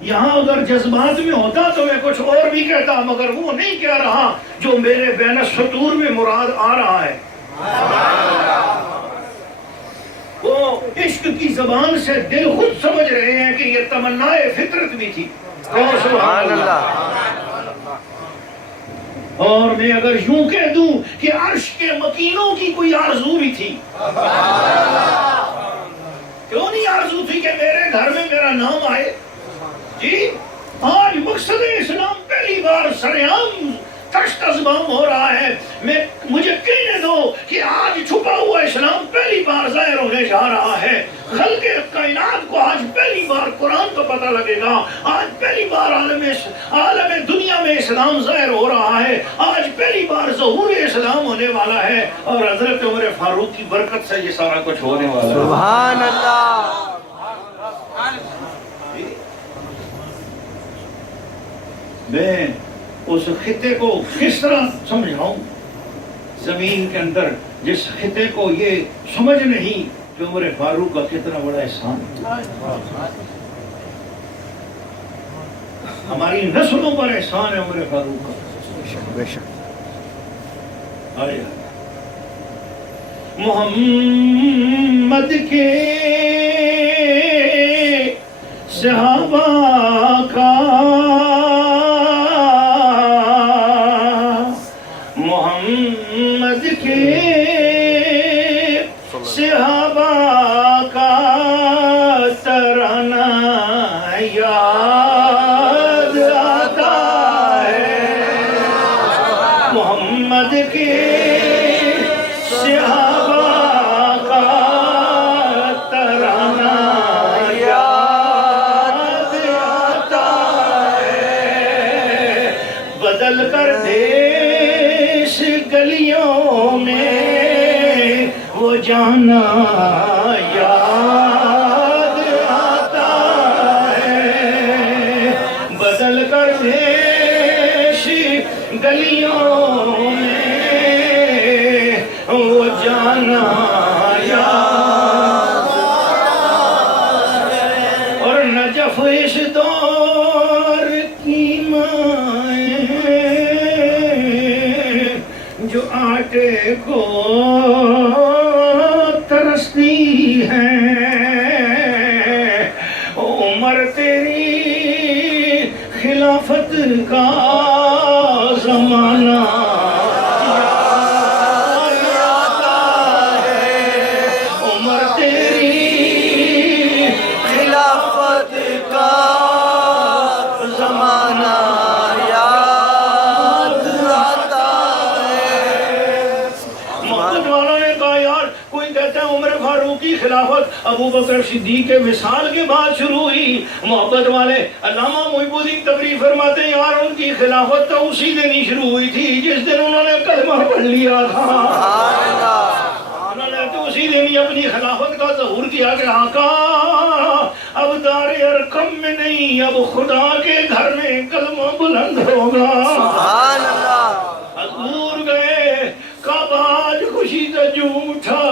یہاں اگر جذبات میں ہوتا تو میں کچھ اور بھی کہتا، مگر وہ نہیں کہہ رہا جو میرے بین السطور میں مراد آ رہا ہے۔ وہ عشق کی زبان سے دل خود سمجھ رہے ہیں کہ یہ تمنا فطرت بھی تھی۔ سبحان اللہ۔ اور میں اگر یوں کہہ دوں کہ عرش کے مکینوں کی کوئی آرزو بھی تھی۔ کیوں نہیں آرزو تھی کہ میرے گھر میں میرا نام آئے؟ جی آج مقصد اسلام پہلی بار سرعام تشت ازبام ہو رہا ہے۔ مجھے کہنے دو کہ آج چھپا ہوا اسلام پہلی بار ظاہر ہونے جا رہا ہے۔ خلق کائنات کو آج پہلی بار قرآن کا پتہ لگے گا۔ آج پہلی بار عالم دنیا میں اسلام ظاہر ہو رہا ہے۔ آج پہلی بار ظہور اسلام ہونے والا ہے، اور حضرت عمر فاروق کی برکت سے یہ سارا کچھ ہونے والا ہے۔ سبحان اللہ۔ میں اس خطے کو کس طرح سمجھاؤں؟ زمین کے اندر جس خطے کو یہ سمجھ نہیں کہ عمر فاروق کا کتنا بڑا احسان ہے۔ ہماری نسلوں پر احسان ہے عمر فاروق کا۔ بے شک۔ محمد کے صحابہ کا، محمد کے صحابہ کا ترانہ یاد آتا ہے۔ محمد کے صحابہ کا ترانہ یاد آتا ہے۔ بدل کر دیش گلیوں میں وہ جانا یاد آتا ہے۔ بدل کر دیش گلیوں میں وہ جانا یاد آتا ہے۔ اور نجف اس دور کی مائیں جو آٹے کو ترستی ہیں، عمر تیری خلافت کا زمانہ یاد آتا ہے۔ عمر تیری خلافت کا زمانہ یاد آتا ہے۔ محمد والا نے کہا یار کوئی کہتا ہے عمر فاروق کی خلافت ابو بکر صدیق کے وصال کے بعد شروع ہوئی۔ محبت والے علامہ محب الدین تبری فرماتے ہیں یار ان کی خلافت تو اسی دن ہی شروع ہوئی تھی جس دن انہوں نے کلمہ پڑھ لیا تھا۔ انہوں نے تو اسی دن ہی اپنی خلافت کا ظہور کیا کہ آقا اب دار ارقم میں نہیں، اب خدا کے گھر میں کلمہ بلند ہوگا۔ سبحان اللہ۔ حضور گئے، کعبہ آج خوشی سے جھوم اٹھا،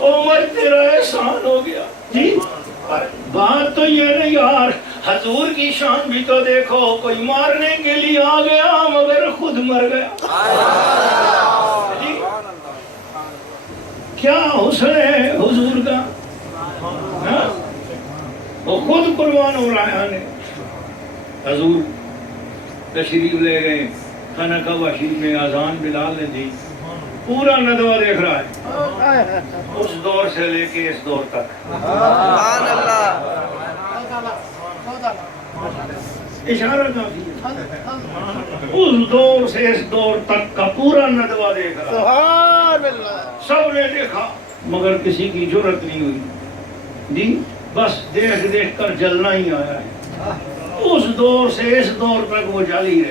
عمر تیرا احسان ہو گیا۔ جی بات تو یہ نہیں یار، حضور کی شان بھی تو دیکھو، کوئی مارنے کے لیے آ گیا مگر خود مر گیا۔ جی کیا حسن ہے حضور کا، وہ خود قربان ہو رہا ہے۔ حضور تشریف لے گئے خانہ کعبہ شریف میں، اذان بلال نے دی، پورا ندوہ دیکھ رہا ہے اس دور سے لے کے اس دور تک۔ سبحان اللہ۔ اشارہ کافی ہے، اس دور سے اس دور تک کا پورا ندوہ دیکھ رہا ہے۔ سبحان اللہ۔ سب نے دیکھا مگر کسی کی جرت نہیں ہوئی جی، بس دیکھ دیکھ کر جلنا ہی آیا ہے۔ اس دور سے اس دور تک وہ جل ہی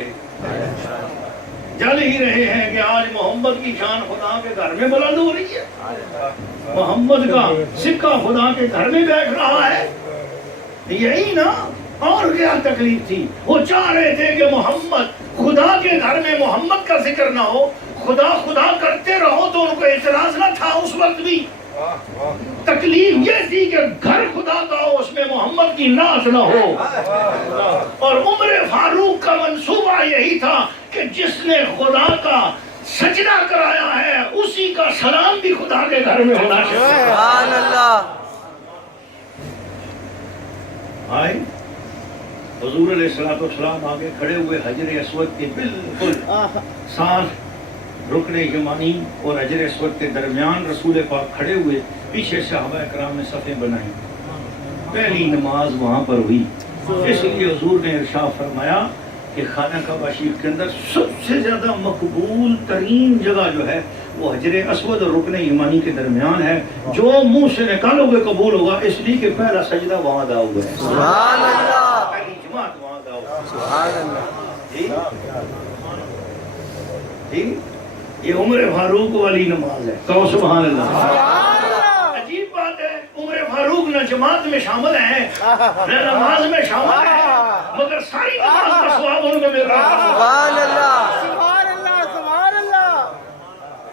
رہے ہیں کہ آج محمد کی شان خدا کے گھر میں بلند ہو رہی ہے، محمد کا سکہ خدا کے گھر میں بیٹھ رہا ہے۔ یہی نا، اور کیا تکلیف تھی؟ وہ چاہ رہے تھے کہ محمد خدا کے گھر میں محمد کا ذکر نہ ہو، خدا خدا کرتے رہو تو ان کو اعتراض نہ تھا اس وقت بھی، تکلیف یہ تھی کہ گھر خدا کا ہو اس میں محمد کی نعت نہ ہو. اور عمر فاروق کا منصوبہ یہی تھا کہ جس نے خدا کا سجدہ کرایا ہے اسی کا سلام بھی خدا کے گھر میں ہونا چاہیے. سبحان اللہ. آئے حضور علیہ السلام آگے کھڑے ہوئے حجر اسود کے بالکل ساتھ رکن یمانی اور حجر اسود کے درمیان رسول پاک کھڑے ہوئے. پیچھے صحابہ کرام نے صفیں بنائی. پہلی نماز وہاں پر ہوئی. اس لیے حضور نے ارشاد فرمایا کہ خانہ کعبہ شریف کے اندر سب سے زیادہ مقبول ترین جگہ جو ہے وہ حجر اسود اور رکن یمانی کے درمیان ہے. جو منہ سے نکالو گے قبول ہوگا، اس لیے کہ پہلا سجدہ وہاں ادا ہوا ہے. سبحان اللہ. پہلی جماعت وہاں ادا ہوا ہے. سبحان اللہ. جی یہ عمر فاروق والی نماز ہے. کہو سبحان اللہ. عجیب بات ہے، عمر فاروق نہ جماعت میں شامل ہیں نہ نماز میں شامل ہیں، مگر ساری نماز کا ثواب ان کو مل رہا ہے. سبحان اللہ. سبحان اللہ. سبحان اللہ.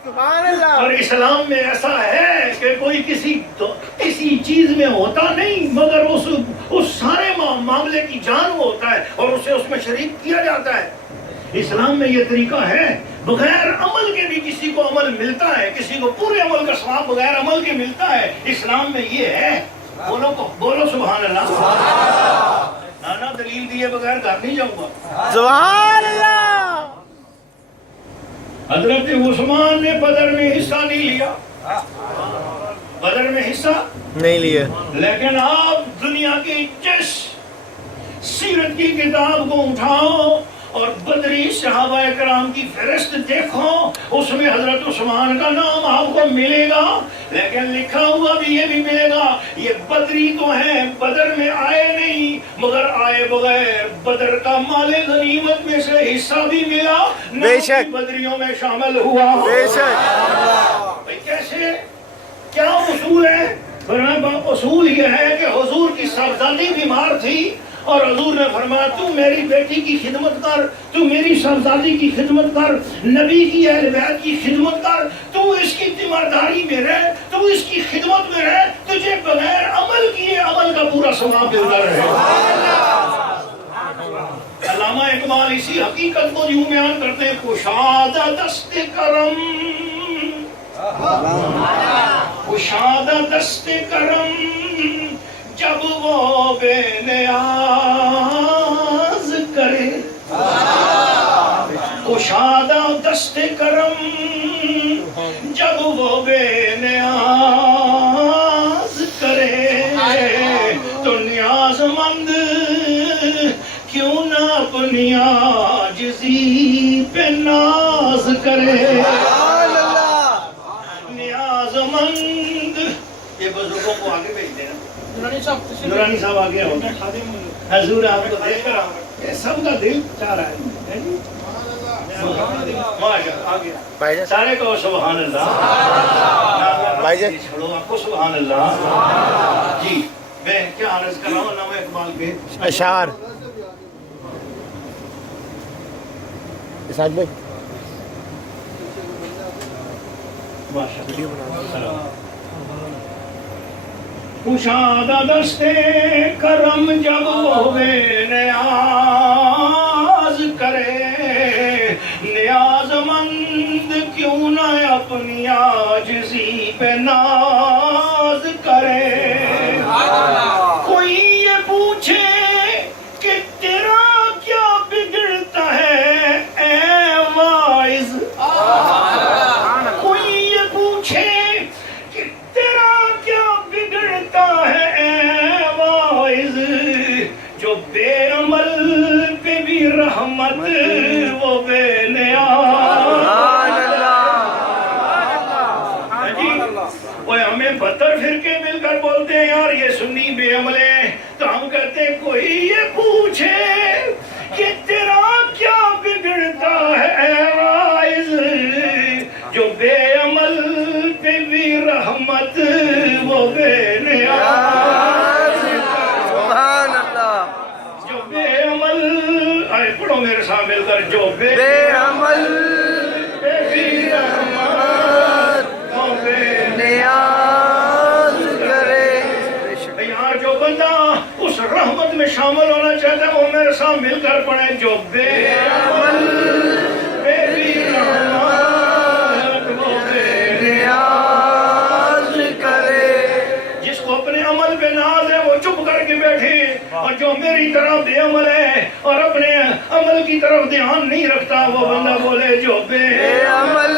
سبحان اللہ. اور اسلام میں ایسا ہے کہ کوئی کسی چیز میں ہوتا نہیں مگر اس سارے معاملے کی جان وہ ہوتا ہے اور اسے اس میں شریک کیا جاتا ہے. اسلام میں یہ طریقہ ہے، بغیر عمل کے بھی کسی کو عمل ملتا ہے، کسی کو پورے عمل کا ثواب بغیر عمل کے ملتا ہے. اسلام میں یہ ہے. بولو سبحان اللہ. نانا دلیل دیے بغیر گھر نہیں جاؤں گا. سبحان اللہ. حضرت عثمان نے بدر میں حصہ نہیں لیا، بدر میں حصہ نہیں لیے. لیکن آپ دنیا کی جس سیرت کی کتاب کو اٹھاؤ اور بدری صحابہ کرام کی فہرست دیکھو، اس میں حضرت عثمان کا نام آپ کو ملے گا، لیکن لکھا ہوا بھی یہ بھی ملے گا یہ بدری تو ہیں، بدر میں آئے نہیں مگر آئے بغیر بدر کا مال غنیمت میں سے حصہ بھی ملا، بے شک بدریوں میں شامل ہوا. بے شک. بھئی کیسے کیا اصول ہے؟ اصول یہ ہے کہ حضور کی صاحبزادی بیمار تھی اور حضور نے فرمایا تو میری بیٹی کی خدمت کر، تو میری صاحبزادی کی خدمت کر، نبی کی اہل بیت کی خدمت کر، تو اس کی تیمارداری میں رہ، تو اس کی خدمت میں رہ، تجھے بغیر عمل کیے عمل کا پورا ثواب ملتا رہے. علامہ اقبال اسی حقیقت کو یوں بیان کرتے ہیں، کشادہ دست کرم، کشادہ دست کرم جب وہ بے نیاز کرے، کشادہ دست کرم جب وہ بے نیاز کرے، تو نیاز مند کیوں نہ اپنی عاجزی پہ ناز کرے. نیاز مند. یہ بزرگوں کو آگے بھیج دینا. نورانی صاحب آگے ہو، حضور آپ کو دیکھ کر یہ سب کا دل چاہ رہا ہے. آگے سارے کو سبحان اللہ. بھائی جان چھوڑو آپ کو سبحان اللہ. جی میں کیا عرض کر رہا ہوں علامہ اقبال کے اشعار. اسحاق بھائی کشادہ دست کرم جب وہ بے نیاز کرے، نیاز مند کیوں نہ اپنی عاجزی پہ ناز کرے. کوئی یہ پوچھے کہ تیرا کیا بگڑتا ہے اے واعظ، کوئی یہ پوچھے کہ تیرا کیا بگڑتا ہے اے واعظ، جو بے عمل پہ بھی رحمت وہ بے نیاز. ہمیں بہتر فرقے مل کر بولتے ہیں یار یہ سنی بے عمل ہیں، تو ہم کہتے ہیں کوئی یہ پوچھے کہ تیرا کیا بگڑتا ہے اے واعظ، جو بے عمل پہ بھی رحمت وہ بے نیاز. سبحان اللہ. جو بے عمل، آئے پڑھو میرے ساتھ مل کر، جو بے عمل پہ بھی رحمت وہ بے نیاز رحمت میں شامل ہونا چاہتا ہے وہ میرے ساتھ مل کر پڑھے جو بے عمل بے بھی رحمت وہ بے نیاز کرے، جس کو اپنے عمل پہ ناز ہے وہ چپ کر کے بیٹھے، اور جو میری طرف بے عمل ہے اور اپنے عمل کی طرف دھیان نہیں رکھتا وہ بندہ بولے جو بے عمل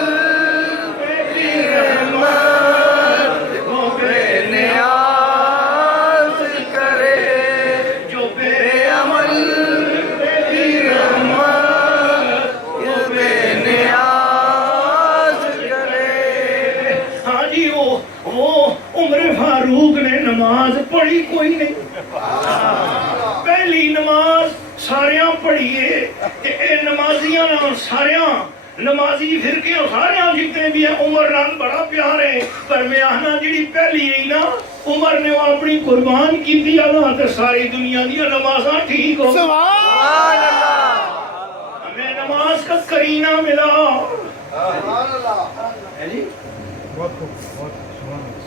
بے بھی رحمت وہ بے نیاز کرے، جو بے عمل بے بھی رحمت وہ بے نیاز کرے۔ ہاں جی وہ عمر فاروق نے نماز پڑھی کوئی نہیں، پہلی نماز ساریاں پڑھیے کہ اے نمازیاں ساریاں نمازی فرقے ساریاں جتنے بھی ہیں عمر نال بڑا پیار ہے، پر میں آنا جڑی پہلی ہے نا عمر نے وہ اپنی قربان کی دی اللہ تے ساری دنیا دی نمازاں ٹھیک ہو سبحان اللہ، ہمیں نماز کا کرینہ ملا ہے جی۔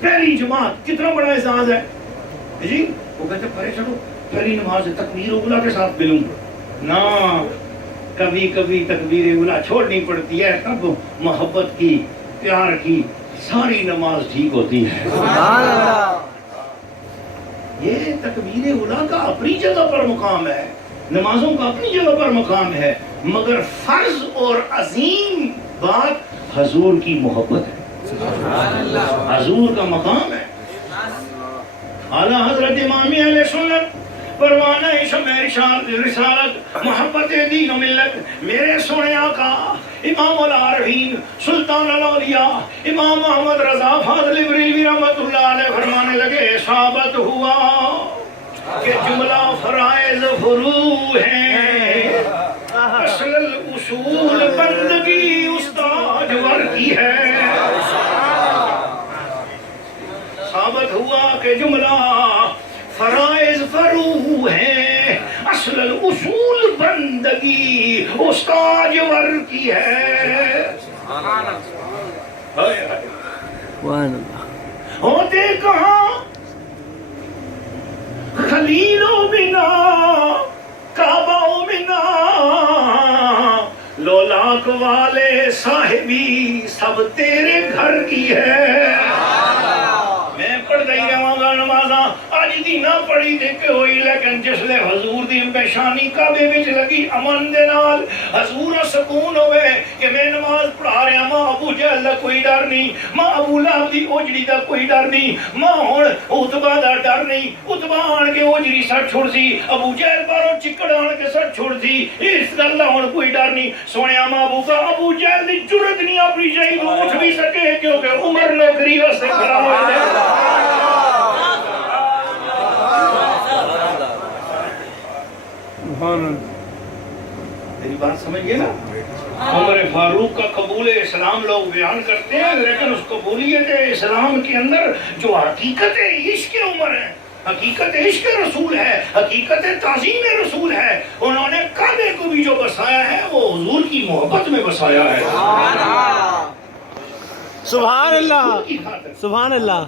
پہلی جماعت کتنا بڑا اعزاز ہے جی، وہ کہتے پرے چلو پہلی نماز تکبیر اولا کے ساتھ ملوں نا، کبھی کبھی تکبیر اولا چھوڑنی پڑتی ہے، تب محبت کی پیار کی ساری نماز ٹھیک ہوتی ہے۔ سبحان اللہ، یہ تکبیر اولا کا اپنی جگہ پر مقام ہے، نمازوں کا اپنی جگہ پر مقام ہے، مگر فرض اور عظیم بات حضور کی محبت ہے، حضور کا مقام ہے۔ اعلیٰ حضرت امام اہل سنت پروانہ شمع رسالت محبت دین و ملت میرے سونے آقا امام العارفین سلطان الاولیاء امام محمد رضا فاضل بریلوی رحمت اللہ علیہ فرمانے لگے ثابت ہوا کہ جملہ فرائض فروع ہیں، اصل الاصول بندگی استاد ور کی ہے۔ ثابت ہوا کہ جملہ فرائض فروع ہیں، اصل الاصول بندگی استاد ور کی ہے۔ سبحان اللہ، ہوتے کہاں خلیل و بنا کعبہ و بنا لولاک والے صاحبی سب تیرے گھر کی ہے۔ میں پڑھ دئی رہاں گا نمازاں اج دی نہ پڑھی دیکھ ہوئی، لیکن جس لے حضور دی پیشانی کعبے وچ لگی امن دے نال حضور سکون ہوئے کہ میں نماز پڑھا رہا ماں ابو جہل دا کوئی ڈر نہیں، ماں ابو لہب دی اوجڑی دا کوئی ڈر نہیں، ماں ہن عتبہ دا ڈر نہیں، عتبہ آن کے اوجڑی سٹ چھوڑ سی، ابو جہل باروں چکڑ آن کے سٹ چھوڑ سی، اس گل دا ہن کوئی ڈر نہیں۔ سونے ماں ابو کا ابو جہل دی جرت نہیں اپنی جائی تو اٹھ بھی سکے کیونکہ عمر نوکری واسطے کھڑا ہوئے۔ میری بات سمجھ گئے نا؟ عمر فاروق کا قبول اسلام لوگ بیان کرتے ہیں، لیکن اس قبولیت اسلام کے اندر جو حقیقت عشق عمر ہے، حقیقت عشق رسول ہے، حقیقت تعظیم رسول ہے، انہوں نے کعبے کو بھی جو بسایا ہے وہ حضور کی محبت میں بسایا ہے۔ سبحان اللہ، سبحان اللہ،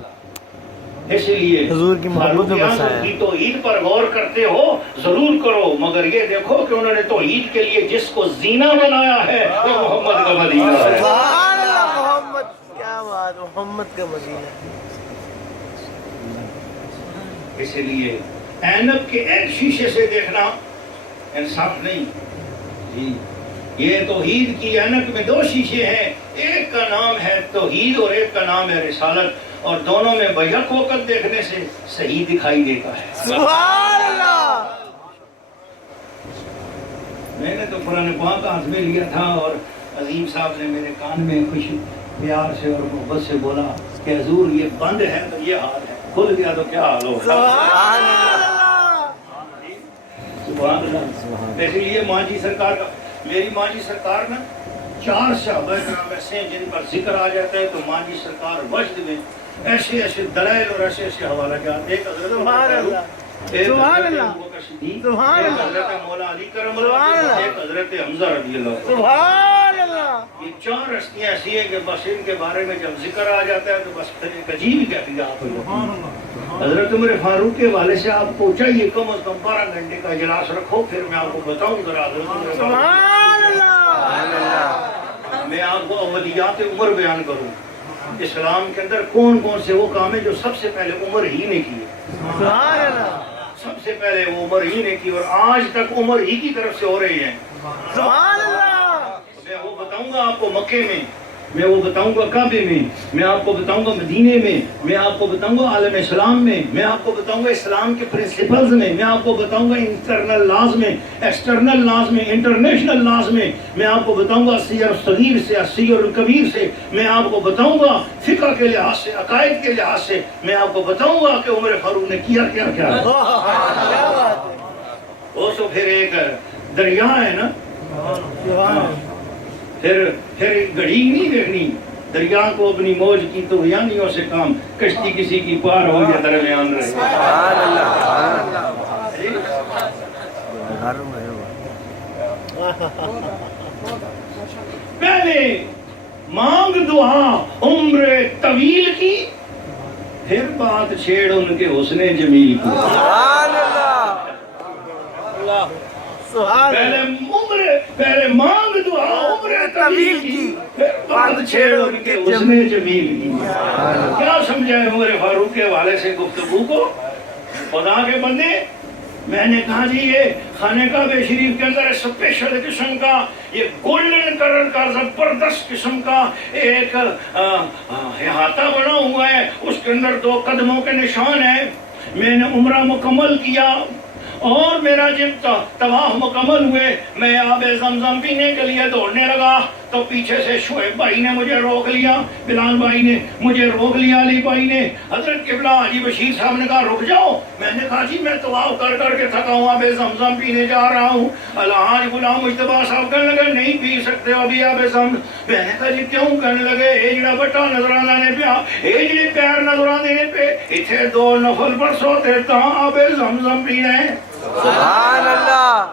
اس لیے حضور کی محبت میں بسایا کی توحید پر غور کرتے ہو ضرور کرو، مگر یہ دیکھو کہ انہوں نے توحید کے لیے جس کو زینہ بنایا ہے وہ محمد کا مدینہ ہے۔ سبحان اللہ، محمد کیا بات، محمد کا مدینہ۔ اس لیے اینک کے ایک شیشے سے دیکھنا انصاف نہیں جی، یہ توحید کی اینک میں دو شیشے ہیں، ایک کا نام ہے توحید اور ایک کا نام ہے رسالت، اور دونوں میں بیک وقت دیکھنے سے صحیح دکھائی دیتا ہے۔ سبحان اللہ، میں نے تو قرآن پاک ہاتھ میں لیا تھا اور عظیم صاحب نے میرے کان میں خوش پیار سے اور محبت سے بولا کہ حضور یہ بند ہے تو یہ حال ہے، کھل گیا تو کیا حال ہوگا۔ سبحان اللہ، سبحان اللہ۔ اس لیے مانجی سرکار کا، میری مانجی سرکار نا 4 صحابہ کرام ایسے ہیں جن پر ذکر آ جاتا ہے تو مانجی سرکار وجد میں ایسے ایسے دلائل اور ایسے ایسے حوالہ جاتے ہیں۔ سبحان اللہ، سبحان اللہ، سبحان ایک اللہ، حضرت مولا علی کرم اللہ، ایک حضرت حمزہ رضی اللہ عنہ۔ سبحان اللہ، یہ چار ہستیاں ایسی ہیں کہ بس ان کے بارے میں جب ذکر آ جاتا ہے تو بس پھر ایک عجیب ہی کیفیات ہو جاتی ہے۔ حضرت عمر فاروق کے حوالے سے آپ کو چاہیے کم از کم 12 گھنٹے کا اجلاس رکھو، پھر میں آپ کو بتاؤں ذرا حضرت عمر فاروق، سبحان اللہ میں آپ کو اولیات عمر بیان کروں۔ اسلام کے اندر کون کون سے وہ کام ہیں جو سب سے پہلے عمر ہی نے کیے، سبحان اللہ سب سے پہلے وہ عمر ہی نے کی، اور آج تک عمر ہی کی طرف سے ہو رہی ہیں۔ سبحان اللہ میں وہ بتاؤں گا آپ کو مکے میں، میں وہ بتاؤں گا کعبے میں، میں آپ کو بتاؤں گا مدینے میں، میں آپ کو بتاؤں گا عالم اسلام میں، میں آپ کو بتاؤں گا اسلام کے پرنسپلز میں، میں آپ کو بتاؤں گا انٹرنل لاز میں، ایکسٹرنل لاز میں، انٹرنیشنل لاز میں، میں آپ کو بتاؤں گا سیر صغیر سے سیر کبیر سے، میں آپ کو بتاؤں گا فقہ کے لحاظ سے، عقائد کے لحاظ سے، میں آپ کو بتاؤں گا کہ عمر فاروق نے کیا کیا کیا ہے۔ کیا بات ہے وہ تو پھر ایک دریا ہے نا، سبحان اللہ پھر گھڑی نہیں دیکھنی، دریا کو اپنی موج کی تو یانیوں سے کام، کشتی کسی کی پار ہو یا درمیان رہے۔ سبحان اللہ سبحان اللہ۔ پہلے مانگ دعا عمر طویل کی، پھر بات چھیڑ ان کے حسن جمیل کی۔ سبحان اللہ سبحان پہلے مانگ دعا عمر طویل کی، پھر بات چھیڑ ان کے حسن جمیل کی۔ کیا سمجھا ہے عمر فاروق کے حوالے سے گفتگو کو؟ خدا کے بندے، میں نے کہا جی یہ خانہ کعبہ شریف کے اندر اسپیشل قسم کا، یہ گولڈن کلر کا زبردست قسم کا ایک احاطہ بنا ہوا ہے، اس کے اندر 2 قدموں کے نشان ہیں۔ میں نے عمرہ مکمل کیا اور میرا جب طواف مکمل ہوئے، میں آب زمزم پینے کے لیے دوڑنے لگا تو پیچھے سے شعیب بھائی نے مجھے روک لیا، بلال بھائی نے مجھے روک لیا، علی بھائی نے، حضرت قبلہ حاجی بشیر صاحب نے کہا رک جاؤ۔ میں نے کہا جی میں طواف کر کر کے تھکا ہوں، آب زمزم پینے جا رہا ہوں۔ الحاج غلام مجتبیٰ صاحب کہنے لگے نہیں پی سکتے ہو ابھی آب زمزم۔ میں نے کہا جی کیوں؟ کہنے لگے اے جڑا بٹا نظر آنے پہ، اے جڑے پیر نظر آنے پہ، اتنے 2 نفل برسو تے تاں آب زمزم پینے۔ سبحان اللہ۔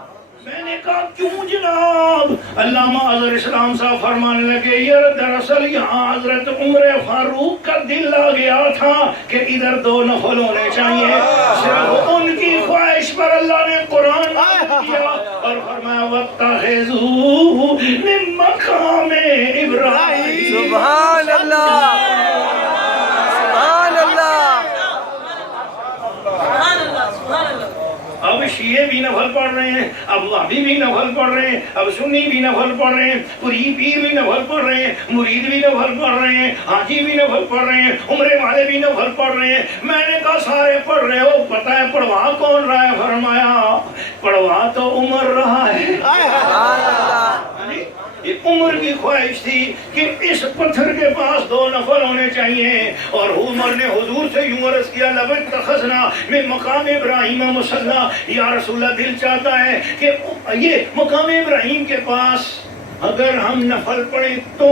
میں نے کہا کیوں جناب؟ علامہ اظہر اسلام صاحب فرمانے لگے یہ دراصل یہاں حضرت عمر فاروق کا دل آ گیا تھا کہ ادھر 2 نفل ہونے چاہیے، صرف ان کی خواہش پر اللہ نے قرآن نازل کیا اور فرمایا وَاتَّخِذُوا مِن مَّقَامِ إِبْرَاهِيمَ۔ سبحان اللہ سبحان اللہ۔ اب شیعہ بھی نفل پڑھ رہے ہیں، اب وہابی بھی نفل پڑھ رہے ہیں، اب سنی بھی نفل پڑھ رہے ہیں، پوری پیر بھی نفل پڑھ رہے ہیں، مرید بھی نفل پڑھ رہے ہیں، حاجی بھی نفل پڑھ رہے ہیں، عمرے والے بھی نفل پڑھ رہے ہیں۔ میں نے کہا سارے پڑھ رہے ہو، پتہ ہے پڑھوا کون رہا ہے؟ فرمایا پڑھوا تو عمر رہا ہے۔ سبحان اللہ۔ یہ عمر کی خواہش تھی کہ اس پتھر کے پاس 2 نفل ہونے چاہیے، اور عمر نے حضور سے یوں عرض کیا لَوَاتَّخَذْنَا مِن مقام ابراہیم مصلی، یا رسول اللہ دل چاہتا ہے کہ یہ مقام ابراہیم کے پاس اگر ہم نفل پڑھیں تو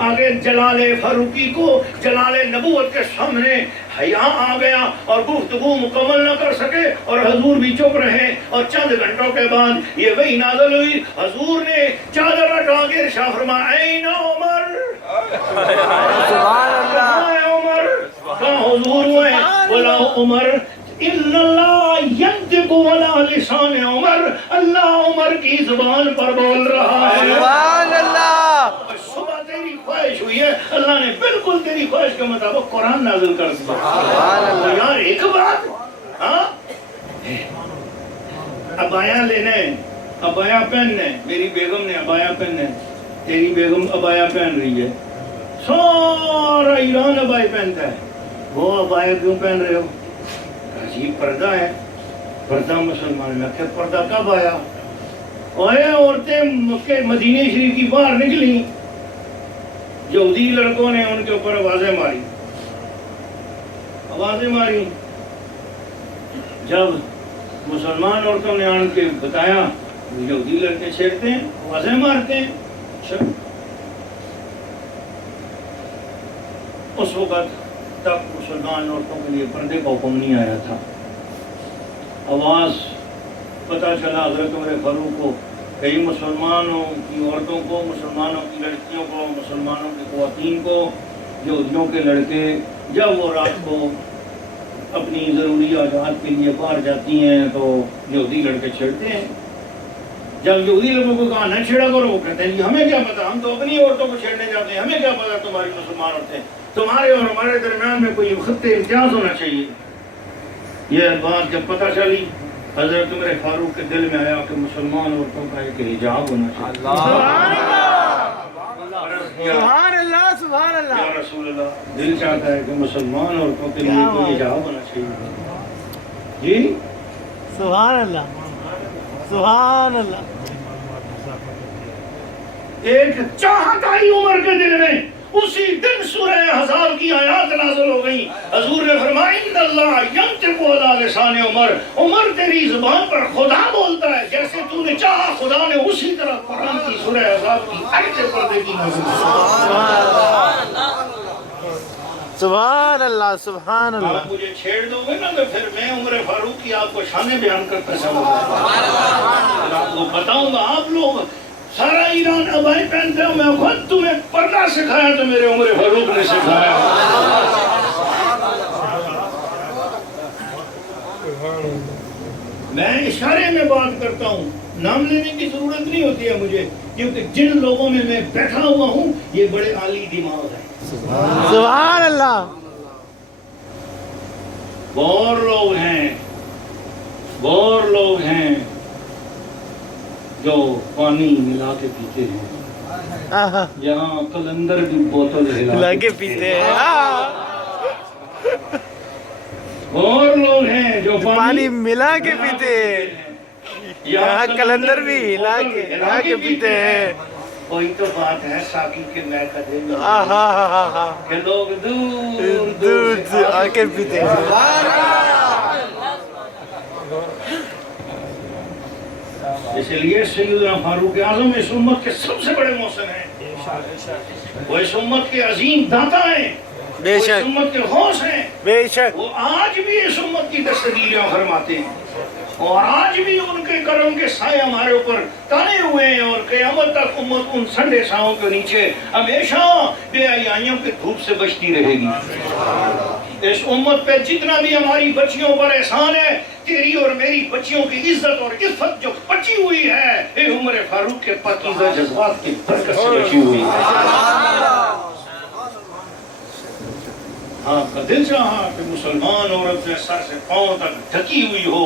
آگے جلال فاروقی کو جلال نبوت کے سامنے حیا آ گیا اور گفتگو مکمل نہ کر سکے، اور حضور بھی چپ رہے، اور چند گھنٹوں کے بعد یہ وحی نازل ہوئی۔ حضور نے چادر ہٹا کے ارشاد فرمایا این عمر، سبحان اللہ۔ اے عمر، کہاں حضور ہوئے؟ بولا عمر ان اللہ ینطق علی لسان عمر، اللہ عمر کی زبان پر بول رہا ہے۔ سبحان اللہ۔ صبح تیری خواہش ہوئی ہے، اللہ نے بالکل تیری خواہش کے مطابق قرآن نازل کر دیا۔ سبحان اللہ۔ یار ایک بات، ہاں ابایا لینا ہے، ابایا پہننا ہے، میری بیگم نے ابایا پہننا ہے، تیری بیگم ابایا پہن رہی ہے، سارا ایران ابایا پہنتا ہے، وہ ابایا کیوں پہن رہے ہو؟ عجیب پردہ ہے، پردہ مسلمان میں کہ پردہ کب آیا؟ اوے عورتیں مکہ مدینہ شریف کی باہر نکلی، یہودی لڑکوں نے ان کے اوپر آوازیں ماری، جب مسلمان عورتوں نے آن کے بتایا یہودی لڑکے چھیڑتے ہیں، آوازیں مارتے ہیں۔ اس وقت تک مسلمان عورتوں کے لیے پردے کا حکم نہیں آیا تھا۔ آواز پتہ چلا حضرت عمر فاروق کو کئی مسلمانوں کی عورتوں کو، مسلمانوں کی لڑکیوں کو، مسلمانوں کی خواتین کو یہودیوں کے لڑکے جب وہ رات کو اپنی ضروری حاجات کے لیے باہر جاتی ہیں تو یہودی لڑکے چھیڑتے ہیں. جب یہودی لوگوں کو کہا نہ چھیڑا کرو، وہ کہتے ہیں ہمیں کیا پتا، ہم تو اپنی عورتوں کو چھیڑنے جاتے ہیں، ہمیں کیا پتا تمہاری مسلمان عورتیں، تمہارے اور ہمارے درمیان میں کوئی خط امتیاز ہونا چاہیے. یہ بات جب پتہ چلی حضرت عمر فاروق کے دل میں آیا کہ مسلمان عورتوں کا ایک حجاب ہونا چاہیے. سبحان اللہ سبحان اللہ. یا رسول اللہ، دل چاہتا ہے کہ مسلمان عورتوں کے لیے کوئی حجاب ہونا چاہیے. جی سبحان اللہ سبحان اللہ. ایک چاہت آئی عمر کے دل میں، اسی دن سورہ احزاب کی آیات نازل ہو گئی. حضور نے فرمایا ان اللہ ینطق علی لسان عمر، عمر تیری زبان پر خدا بولتا ہے، جیسے تو نے چاہا خدا نے اسی طرح قرآن کی سورہ احزاب کی آیت پردے کی نازل کی. سبحان اللہ سبحان اللہ. آپ مجھے چھیڑ دو گے نا تو پھر میں عمر فاروق کی آپ کو شانیں بیان کرتا چلوں گا، آپ کو بتاؤں گا. آپ لوگ سارا ایران ابائی پہنتے ہو، میں خود تمہیں پردہ سکھایا تو میرے عمر فاروق نے سکھایا. میں اشارے میں بات کرتا ہوں، نام لینے کی ضرورت نہیں ہوتی ہے مجھے، کیونکہ جن لوگوں میں میں بیٹھا ہوا ہوں یہ بڑے عالی دماغ ہیں. سبحان اللہ. غور لوگ ہیں جو پانی ملا کے پیتے ہیں، یہاں قلندر بھی بوتل ہلا کے پیتے ہیں. اور لوگ ہیں جو پانی ملا کے پیتے ہیں، یہاں قلندر بھی ہلا کے پیتے ہیں. وہی تو بات ہے ساقی کے میں کدے کہ لوگ دور دور سے آ کے پیتے ہیں. اس لیے سیدنا فاروق اعظم اس امت کے سب سے بڑے محسن ہیں، وہ اس امت کے عظیم داتا ہیں، بے وہ اس شک امت کے غوث ہیں، بے شک. وہ آج بھی اس امت کی دستگیریاں فرماتے ہیں، اور آج بھی ان کے کرم کے سائے ہمارے اوپر تانے ہوئے ہیں، اور قیامت تک امت ان سنڈے ساؤں کے نیچے ہمیشہ بے حیائیوں کے دھوپ سے بچتی رہے گی. اس امت پہ جتنا بھی ہماری بچیوں پر احسان ہے، تیری اور میری بچیوں کی عزت اور عفت جو بچی ہوئی ہے، اے عمر فاروق کے پاکیزہ جذبات کی برکت سے بچی ہوئی ہے. آپ کا دل چاہا کہ مسلمان عورت سے سر سے پاؤں تک ڈھکی ہوئی ہو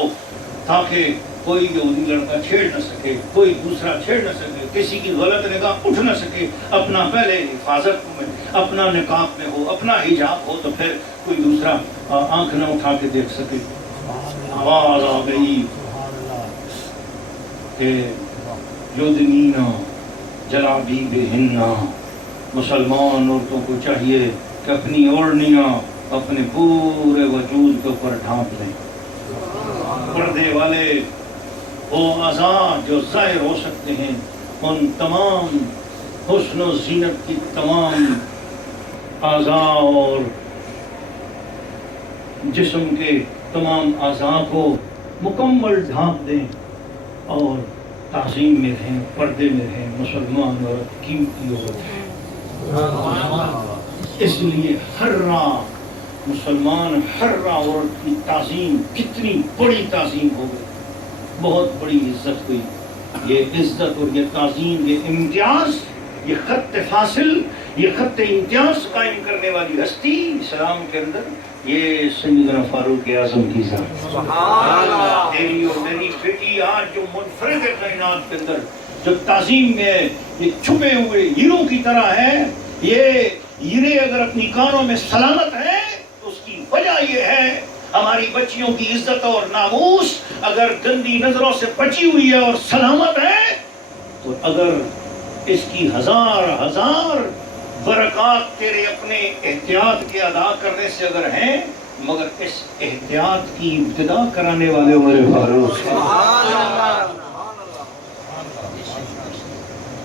تاکہ کوئی یہودی لڑکا چھیڑ نہ سکے، کوئی دوسرا چھیڑ نہ سکے، کسی کی غلط نگاہ اٹھ نہ سکے. اپنا پہلے حفاظت میں، اپنا نقاب میں ہو، اپنا حجاب ہو، تو پھر کوئی دوسرا آنکھ نہ اٹھا کے دیکھ سکے. آواز آ گئی کہ یدنینا جلابیبہنہ، مسلمان عورتوں کو چاہیے کہ اپنی اوڑھنیاں اپنے پورے وجود کے اوپر ڈھانپ لیں. پردے والے وہ اعضاء جو ظاہر ہو سکتے ہیں، ان تمام حسن و زینت کی تمام اعضاء اور جسم کے تمام اعضاء کو مکمل ڈھانپ دیں اور تعظیم میں رہیں، پردے میں رہیں. مسلمان عورت قیمتی عورت ہے، اس لیے ہر راہ مسلمان ہر عورت کی تعظیم کتنی بڑی تعظیم ہو گئی، بہت بڑی عزت ہوئی. یہ عزت اور یہ تعظیم، یہ امتیاز، یہ خط فاصل، یہ خط امتیاز قائم کرنے والی ہستی اسلام کے اندر یہ سیدنا فاروق اعظم کی ذات. تیری اور میری بیٹی آج جو منفرد کائنات کے اندر جو تعظیم میں یہ چھپے ہوئے ہیروں کی طرح ہے، یہ ہیرے اگر اپنی کانوں میں سلامت ہیں تو اس کی وجہ یہ ہے ہماری بچیوں کی عزت اور ناموس اگر گندی نظروں سے بچی ہوئی ہے اور سلامت ہے، تو اگر اس کی ہزار برکات تیرے اپنے احتیاط کے ادا کرنے سے اگر ہیں، مگر اس احتیاط کی ابتدا کرانے والے عمر فاروق ہیں.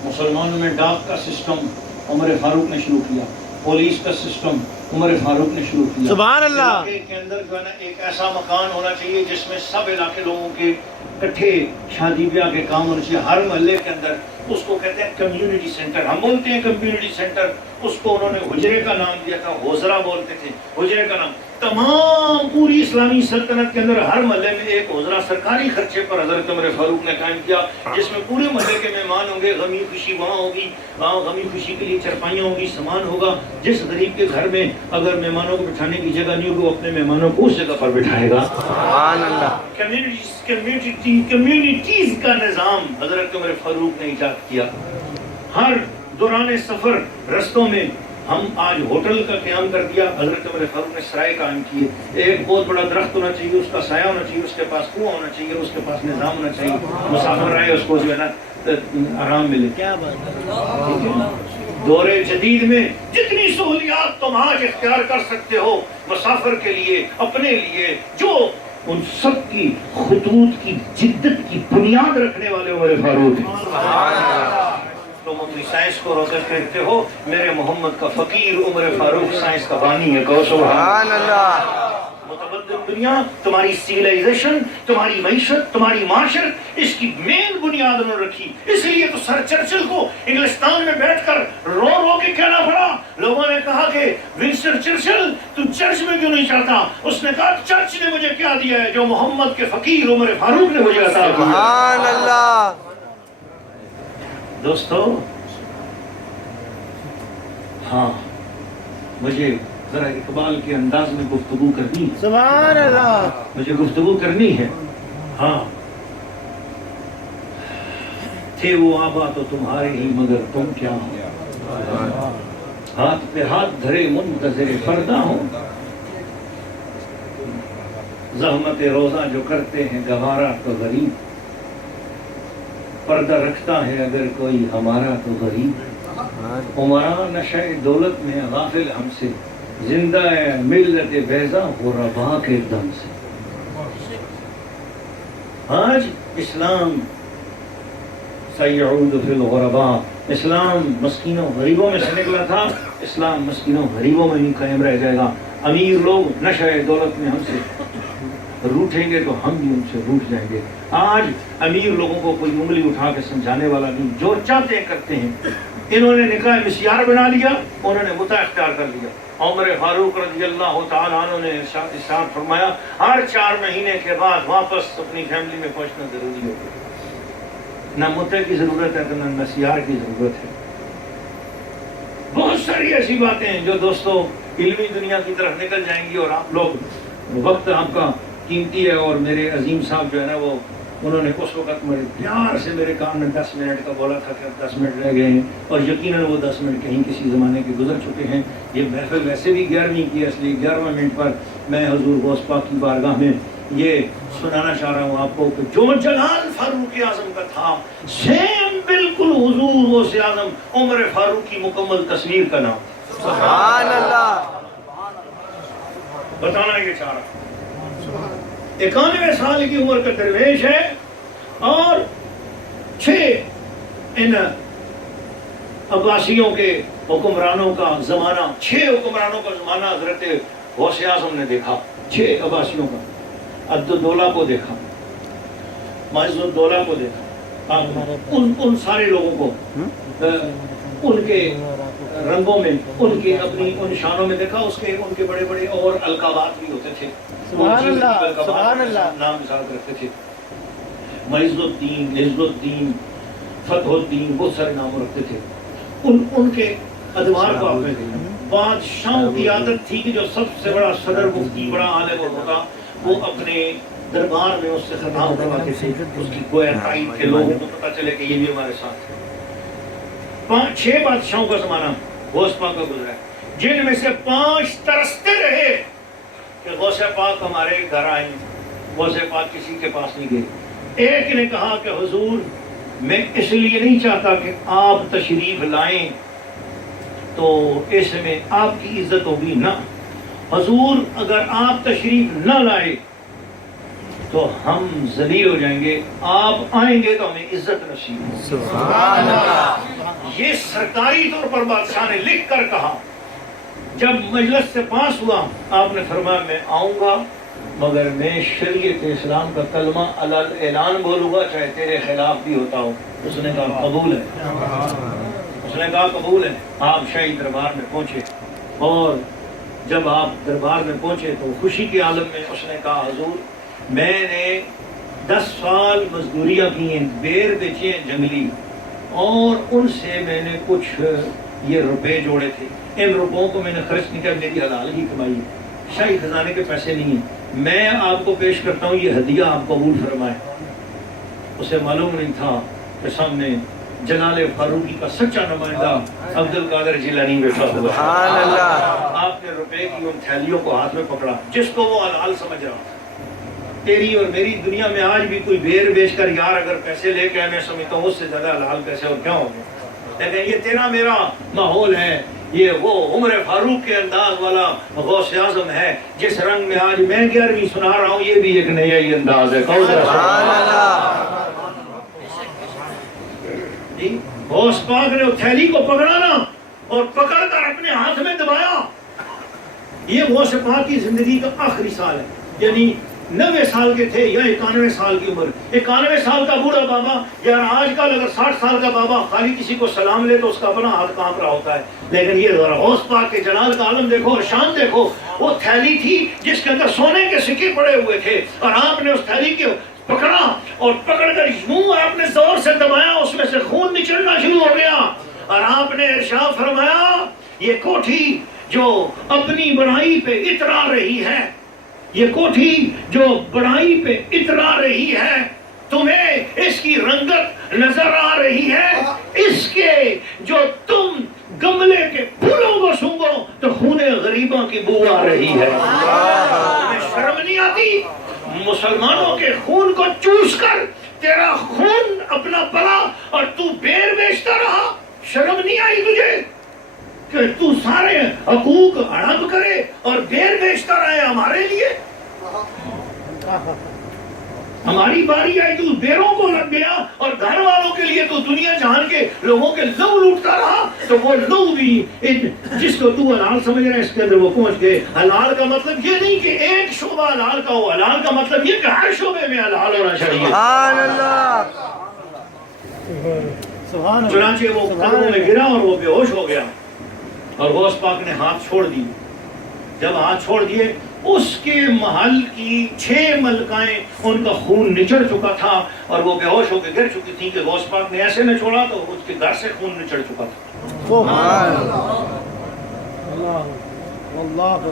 مسلمانوں میں ڈاک کا سسٹم عمر فاروق نے شروع کیا، پولیس کا سسٹم عمر فاروق نے شروع کیا. سبحان اللہ. علاقے کے اندر جو ہے نا ایک ایسا مکان ہونا چاہیے جس میں سب علاقے لوگوں کے کٹھے شادی بیاہ کے کام ہونے چاہیے ہر محلے کے اندر. اس کو کہتے ہیں کمیونٹی سینٹر. ہم بولتے ہیں کمیونٹی سینٹر, اس کو انہوں نے حجرے کا نام دیا تھا, حوزرہ بولتے تھے, حجرے کا نام. تمام پوری اسلامی سلطنت کے اندر ہر محلے میں ایک حوزرہ سرکاری خرچے پر حضرت عمر فاروق نے قائم کیا, جس میں پورے محلے کے مہمان ہوں گے. غمی خوشی وہاں ہوگی, وہاں غمی خوشی کے لیے چرپائیاں ہوگی, سامان ہوگا. جس غریب کے گھر میں اگر مہمانوں کو بٹھانے کی جگہ نہیں ہوگی, وہ اپنے مہمانوں کو اس جگہ پر بٹھائے گا. سبحان اللہ. کمیونٹیز کا نظام حضرت عمر فاروق نے ایجاد کیا. ہر دوران سفر رستوں میں ہم آج ہوٹل کا قیام کر دیا, حضرت عمر فاروق نے سرائے قائم کیے. ایک بہت بڑا درخت ہونا چاہیے, اس کا سایہ ہونا چاہیے, اس کے پاس کنواں ہونا چاہیے, اس کے پاس نظام ہونا چاہیے, مسافر آئے اس کو جو ہے نا آرام ملے. کیا بات. دور جدید میں جتنی سہولیات تم آج اختیار کر سکتے ہو مسافر کے لیے, اپنے لیے, جو ان سب کی خطوط کی جدت کی بنیاد رکھنے والے عمر فاروق ہیں. تم اپنی سائنس کو روشن کرتے ہو, میرے محمد کا فقیر عمر فاروق سائنس کا بانی ہے. کہو سبحان اللہ. متبدل دنیا, تمہاری سیولائزیشن, تمہاری معیشت, تمہاری معاشرت, اس کی مین بنیاد انہوں نے رکھی. اس لیے تو سر چرچل کو انگلستان میں بیٹھ کر رو رو کے کہنا پڑا. لوگوں نے کہا کہ ونسٹن چرچل تو چرچ میں کیوں نہیں چاہتا؟ اس نے کہا چرچ نے مجھے کیا دیا ہے جو محمد کے فقیر عمر فاروق نے مجھے عطا کیا. سبحان اللہ. دوستو, ہاں مجھے ذرا اقبال کے انداز میں گفتگو کرنی ہے. سبحان اللہ. مجھے گفتگو کرنی ہے. ہاں, تھے وہ آبا تو تمہارے ہی مگر تم کیا ہو, ہاتھ پہ ہاتھ دھرے منتظر پردہ ہو, زحمت روزہ جو کرتے ہیں گوارا تو غریب, پردہ رکھتا ہے اگر کوئی ہمارا تو غریب. عمرا نشہ دولت میں غافل ہم سے, زندہ ہے ملت بیضا غربا کے دم سے. آج اسلام سیعود فی الغرباء, اسلام مسکینوں غریبوں میں سے نکلا تھا, اسلام مسکینوں غریبوں میں ہی قائم رہ جائے گا. امیر لوگ نشہ دولت میں ہم سے روٹیں گے تو ہم بھی ان سے روٹ جائیں گے. آج امیر لوگوں کو کوئی انگلی اٹھا کے سمجھانے والا نہیں, جو چاہتے ہیں کرتے ہیں. انہوں نے نکاح مسیار بنا لیا, انہوں نے متع اختیار کر لیا. عمر فاروق رضی اللہ تعالیٰ عنہ نے ارشاد فرمایا ہر 4 مہینے کے بعد واپس اپنی فیملی میں پہنچنا ضروری ہوگا. نہ متع کی ضرورت ہے تو نہ مسیار کی ضرورت ہے. بہت ساری ایسی باتیں ہیں جو دوستو علمی دنیا کی طرف نکل جائیں گی, اور آپ لوگ وقت آپ کا قیمتی ہے. اور میرے عظیم صاحب جو ہے نا, وہ انہوں نے اس وقت بڑے پیار سے میرے کان میں 10 منٹ کا بولا تھا کہ 10 منٹ رہ گئے ہیں, اور یقیناً وہ 10 منٹ کہیں کسی زمانے کے گزر چکے ہیں. یہ محفل ویسے بھی 11ویں کی ہے, اس لیے 11ویں منٹ پر میں حضور غوث پاک کی بارگاہ میں یہ سنانا چاہ رہا ہوں آپ کو کہ جو جلال فاروق اعظم کا تھا, سیم بالکل حضور غوث اعظم عمر فاروق کی مکمل تصویر کا نام. سبحان اللہ. بتانا یہ چاہ رہا, 91 سال کی عمر کا درویش ہے, اور 6 ان عباسیوں کے حکمرانوں کا زمانہ, 6 حکمرانوں کا زمانہ حضرت غوث اعظم نے دیکھا. 6 عباسیوں کا, عبدالدولہ کو دیکھا, معز الدولہ کو دیکھا, ان سارے لوگوں کو ان کے رنگوں میں, ان کی اپنی ان شانوں میں دیکھا. اس کے ان کے بڑے بڑے اور القابات بھی ہوتے تھے, سبحان اللہ, سبحان اللہ. نام مثال کرتے تھے, معز الدین, عز الدین, فتح الدین, بہت سارے نام رکھتے تھے. ان کے ادوار کو آپ نے بادشاہوں کی عادت تھی کہ جو سب سے بڑا صدر مفتی بڑا عالم ہوتا وہ اپنے دربار میں اس سے خطاب کرواتے تھے, اس کی گویا تائید کے لوگوں کو پتہ چلے کہ یہ بھی ہمارے ساتھ ہے. 6 بادشاہوں کا زمانہ غوث پاک کا گزرا ہے, جن میں سے 5 ترستے رہے کہ غوث پاک ہمارے گھر آئیں. غوث پاک کسی کے پاس نہیں گئے. ایک نے کہا کہ حضور میں اس لیے نہیں چاہتا کہ آپ تشریف لائیں تو اس میں آپ کی عزت ہوگی نہ. حضور اگر آپ تشریف نہ لائے تو ہم ذلیل ہو جائیں گے, آپ آئیں گے تو ہمیں عزت نصیب ہوگی. سبحان اللہ. یہ سرکاری طور پر بادشاہ نے لکھ کر کہا. جب مجلس سے پاس ہوا آپ نے فرمایا میں آؤں گا مگر میں شریعت اسلام کا کلمہ اعلان بولوں گا چاہے تیرے خلاف بھی ہوتا ہو. اس نے کہا قبول ہے. اس نے کہا قبول ہے. آپ شاہی دربار میں پہنچے اور جب آپ دربار میں پہنچے تو خوشی کے عالم میں اس نے کہا حضور میں نے 10 سال مزدوریاں کی ہیں, بیر بیچے ہیں جنگلی, اور ان سے میں نے کچھ یہ روپے جوڑے تھے. ان روپوں کو میں نے خرچ نہیں کیا, میری حلال کی کمائی ہے, شاہی خزانے کے پیسے نہیں ہیں. میں آپ کو پیش کرتا ہوں یہ ہدیہ, آپ قبول فرمائیں. اسے معلوم نہیں تھا کہ سامنے جلال فاروقی کا سچا نمائندہ عبد القادر جیلانی بیٹھا ہوا. سبحان اللہ. آپ نے روپے کی ان تھیلیوں کو ہاتھ میں پکڑا جس کو وہ حلال سمجھ رہا تھا. تیری اور میری دنیا میں آج بھی کوئی بیر بیچ کر یار اگر پیسے لے کے میں سمجھتا ہوں اس سے زیادہ حلال پیسے اور کیا ہوں گے. لیکن یہ تیرا میرا ماحول ہے, یہ وہ عمر فاروق کے انداز والا غوث اعظم ہے جس رنگ میں آج میں 11ویں سنا رہا ہوں, یہ بھی ایک نیا ہی انداز ہے. سبحان اللہ. غوث پاک نے تھیلی کو پکڑانا اور پکڑ کر اپنے ہاتھ میں دبایا. یہ غوث پاک کی زندگی کا آخری سال ہے, یعنی 90 سال کے تھے یا 91 سال کی عمر. 91 سال کا بوڑھا بابا یا آج کل اگر 60 سال کا بابا خالی کسی کو سلام لے تو اس کا اپنا ہاتھ کانپ رہا ہوتا ہے. لیکن یہ غوث پاک کے جلال کا عالم دیکھو اور شان دیکھو. وہ تھیلی تھی جس کے اندر سونے کے سکے پڑے ہوئے تھے اور آپ نے اس تھیلی کے پکڑا اور پکڑ کر یوں آپ نے زور سے دبایا, اس میں سے خون نچلنا شروع ہو گیا اور آپ نے ارشاد فرمایا یہ کوٹھی جو اپنی بڑائی پہ اترا رہی ہے, یہ کوٹھی جو بڑائی پہ اترا رہی ہے, تمہیں اس کی رنگت نظر آ رہی ہے, اس کے جو تم گملے کے پھولوں کو سونگو تو خون غریبوں کی بو آ رہی ہے. تمہیں شرم نہیں آتی مسلمانوں کے خون کو چوس کر تیرا خون اپنا پلا اور تو بیر بیچتا رہا؟ شرم نہیں آئی تجھے کہ تو سارے حقوق ہڑپ کرے اور بیر بیچتا رہے ہمارے لیے؟ ہماری باری آئی تو بیروں کو لگ گیا اور گھر والوں کے لیے تو دنیا جہان کے لوگوں کے لو لوٹتا رہا. تو وہ لو بھی جس کو تو حلال سمجھ رہے اس کے اندر وہ پہنچ گئے. حلال کا مطلب یہ نہیں کہ ایک شعبہ حلال کا ہو, حلال کا مطلب یہ کہ ہر شعبے میں حلال ہونا چاہیے. سبحان اللہ. چنانچہ وہ قدموں میں گرا اور وہ بے ہوش ہو گیا اور غوث پاک نے ہاتھ چھوڑ دی. جب ہاتھ چھوڑ دیے اس کے محل کی 6 ملکائیں ان کا خون نچڑ چکا تھا اور وہ بے ہوش ہو کے گر چکی تھی کہ غوث پاک نے ایسے نہ چھوڑا تو اس کے گھر سے خون نچڑ چکا تھا.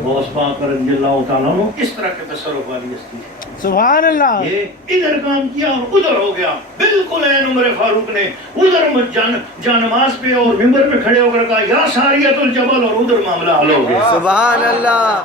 غوث پاک رضی اللہ تعالیٰ عنہ اس طرح کے تصرف والی ہستی ہے. سبحان اللہ. یہ ادھر کام کیا اور ادھر ہو گیا. بالکل عین عمر فاروق نے ادھر جانماز پہ اور ممبر پہ کھڑے ہو کر کہا یا ساریت الجبل, اور ادھر معاملہ حل ہو گیا. سبحان اللہ.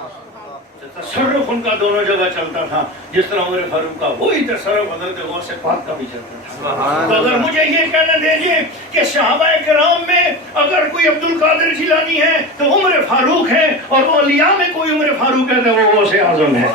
تصرف ان کا دونوں جگہ چلتا تھا. جس طرح عمر فاروق کا وہی تصرف حضرت غوث پاک کا بھی چلتا تھا. تو اگر مجھے یہ کہنا دیجیے کہ صحابہ کرام میں اگر کوئی عبد القادر جیلانی ہے تو عمر فاروق ہے, اور اولیاء میں کوئی عمر فاروق ہے تو وہ غوث اعظم ہے.